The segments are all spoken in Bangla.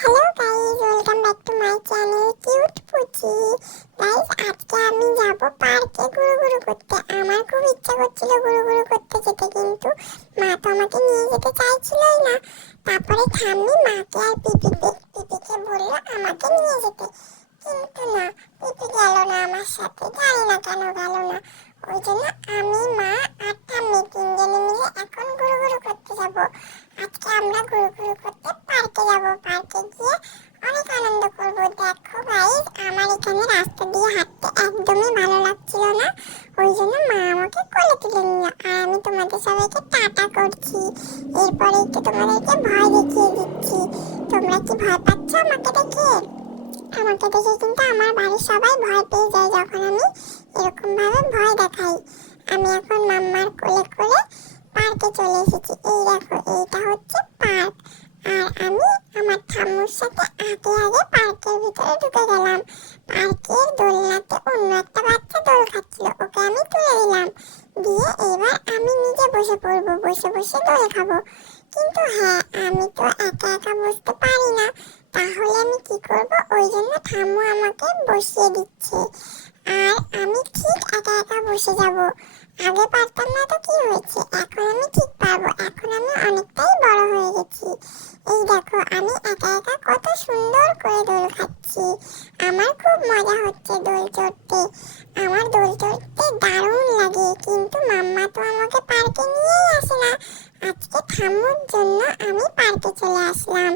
Hello guys, welcome back to my channel cute Puchi. Guys, আজকে আমি যাব পার্কে ঘুরু করতে। আমার খুব ইচ্ছা করছিল ঘুরু করতে যেতে, কিন্তু মা তো আমাকে নিয়ে যেতে চাইছিলই না। তারপরে ঠাম্মি মাকে আর পিপিকে বলল আমাকে নিয়ে যেতে, কিন্তু না, পিপি গেল না আমার সাথে। জানি না কেন গেল না। ওই জন্য আমি, মা আর ঠাম্মি তিনজনে মিলে এখন ঘুরু করতে যাব। আজকে আমরা ঘুরু করতে পার্কে যাব। পার্কে গিয়ে অনেক আনন্দ করব। দেখো গাইস, আমার এখানে রাস্তা দিয়ে হাঁটতে একদমই ভালো লাগছিল না। ওই জন্য মা আমাকে কোলে তুলে নিল, আর আমি তোমাদের সবাইকে টাটা করছি। এরপরে একটু তোমাদেরকে ভয় দেখিয়ে দিচ্ছি। তোমরা কি ভয় পাচ্ছ আমাকে দেখে? আমাকে দেখে কিন্তু আমার বাড়ির সবাই ভয় পেয়ে যায় যখন আমি এরকম ভাবে ভয় দেখাই। আমি এখন মাম্মার কোলে কোলে পার্কে চলে এসেছি। এই দেখো, এইটা হচ্ছে পার্ক। আর আমি আমার ঠাম্মুর সাথে আগে পার্কের ভিতরে ঢুকে গেলাম। পার্কের দোলনাতে অন্য একটা বাচ্চা দোল খাচ্ছিল, ওকে আমি তুলে দিলাম। দিয়ে এবার আমি নিজে বসে পড়বো, বসে বসে দোল খাবো। কিন্তু হ্যাঁ, আমি তো একা একা বসতে পারি না। তাহলে আমি কি করব? ওই জন্য ঠাম্মু আমাকে বসিয়ে দিচ্ছে, আর আমি ঠিক একা একা বসে যাব। আগে পারতাম না তো কি হয়েছে, এখন আমি ঠিক পারবো। এখন আমি অনেকটাই বড় হয়ে গেছি। এই দেখো, আমি একা একা কত সুন্দর করে দোল খাচ্ছি। আমার খুব মজা হচ্ছে দোল চড়তে। আমার দোল চড়তে দারুণ লাগে, কিন্তু মাম্মা তো আমাকে পার্কে নিয়েই আসে না। আজকে ঠাম্মুর জন্য আমি পার্কে চলে আসলাম।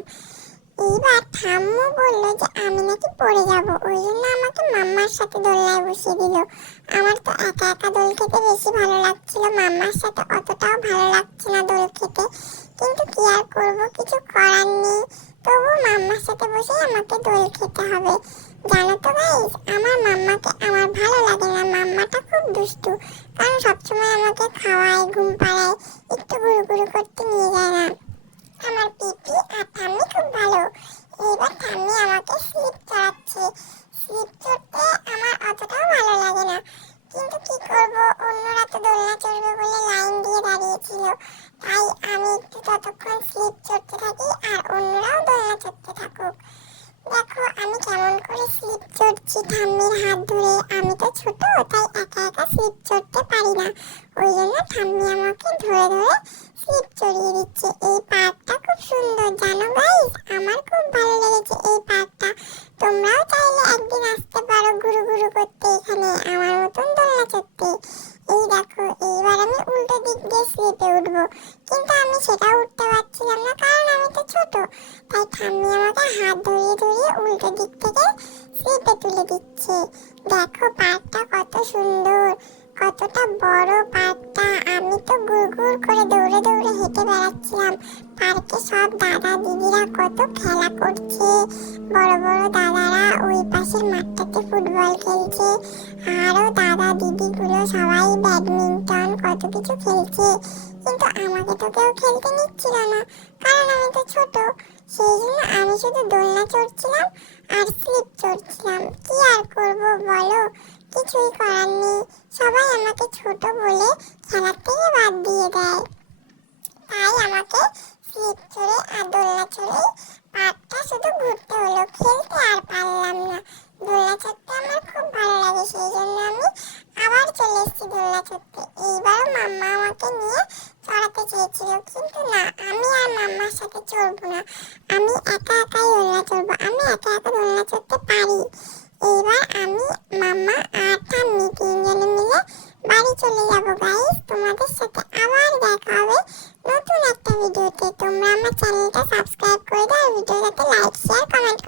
এইবার ঠাম্মু বলল যে আমি নাকি পড়ে যাব, ওই জন্য আমাকে মাম্মার সাথে দোলনায় বসিয়ে দিল। আমার তো একা একা দোল খেতে বেশি ভালো লাগছিল, মাম্মার সাথে অতটাও ভালো লাগছে না দোল খেতে। কিন্তু কি আর করবো, কিছু করার নেই। তবু মাম্মার সাথে বসে আমাকে দোল খেতে হবে। জানো তো গাইস, আমার মাম্মাকে আমার ভালো লাগে না। মাম্মাটা খুব দুষ্টু, কারণ সবসময় আমাকে খাওয়ায়, ঘুম পাড়ায়, একটু ঘুরু করতে নিয়ে যায় না। আমার পিপি আর ঠাম্মি খুব ভালো। এইবার ঠাম্মি আমাকে স্লিপ চড়াচ্ছে। স্লিপ চড়তে আমার অতটাও ভালো লাগে না, কিন্তু কি করব, অন্যরা তো দোলনা চড়বে বলে লাইন দিয়ে দাঁড়িয়েছিল। তাই আমি একটু ততক্ষণ স্লিপ চড়তে থাকি, আর অন্যরাও দোলনা চড়তে থাকুক। দেখো আমি কেমন করে স্লিপ চড়ছি ঠাম্মির হাত ধরে। আমি তো ছোট, তাই একা একা স্লিপ চড়তে পারি না। ওই জন্য ঠাম্মি আমাকে ধরে ধরে স্লিপ চড়িয়ে দিচ্ছে। এই পার্কটা খুব সুন্দর, জানো গাইস, আমার খুব ভালো লেগেছে এই পার্কটা। তোমরাও চাইলে একদিন আসতে পারো ঘুরু করতে এখানে, আমার মতন দোলনা চড়তে। এই দেখো, এইবার আমি উল্টো দিক দিয়ে স্লিপে উঠবো, কিন্তু আমি সেটা উঠতে পারছিলাম না, কারণ আমি তো ছোট। তাই ঠাম্মি আমাকে হাত ধরিয়ে ধরিয়ে উল্টো দিক থেকে স্লিপে তুলে দিচ্ছে। দেখো পার্কটা কত সুন্দর, কতটা বড় পার্কটা। আমি তো গুড় করে দৌড়ে দৌড়ে হেঁটে বেড়াচ্ছিলাম। পার্কে সব দাদা দিদিরা কত খেলা করছে। বড় বড় দাদারা ওই পাশের মাঠটাতে ফুটবল খেলছে, আরো দাদা দিদিগুলো সবাই ব্যাডমিন্টন কত কিছু খেলছে। কিন্তু আমাকে তো কেউ খেলতে নিচ্ছিল না, কারণ আমি তো ছোট। সেই জন্য আমি শুধু দোলনা চড়ছিলাম আর স্লিপ চড়ছিলাম। কি আর করব বলো, কিছুই করার নেই। সবাই আমাকে ছোট বলে খেলার থেকে বাদ দিয়ে দেয়। তাই আমাকে স্লিপ চড়ে আর দোলনা চড়ে পার্কটা শুধু ঘুরতে হলো, খেলতে আর পারলাম না। দোলনা চড়তে আমার খুব ভালো লাগে, সেই জন্য আমি আবার চলে এসেছি দোলনা চড়তে। এইবারও মাম্মা আমাকে নিয়ে চড়াতে চেয়েছিল, কিন্তু না, আমি আর মাম্মার সাথে চড়বো না। আমি একা একাই দোলনা চড়বো, আমি একা একা দোলনা চড়তে পারি। এইবার আমি, মাম্মা আর ঠাম্মি তিনজনে মিলে বাড়ি চলে যাবো। গাইস, তোমাদের সাথে আবার দেখা হবে নতুন একটা ভিডিওতে। তোমরা আমার চ্যানেলটা সাবস্ক্রাইব করে দাও, ভিডিওটাতে লাইক শেয়ার কমেন্ট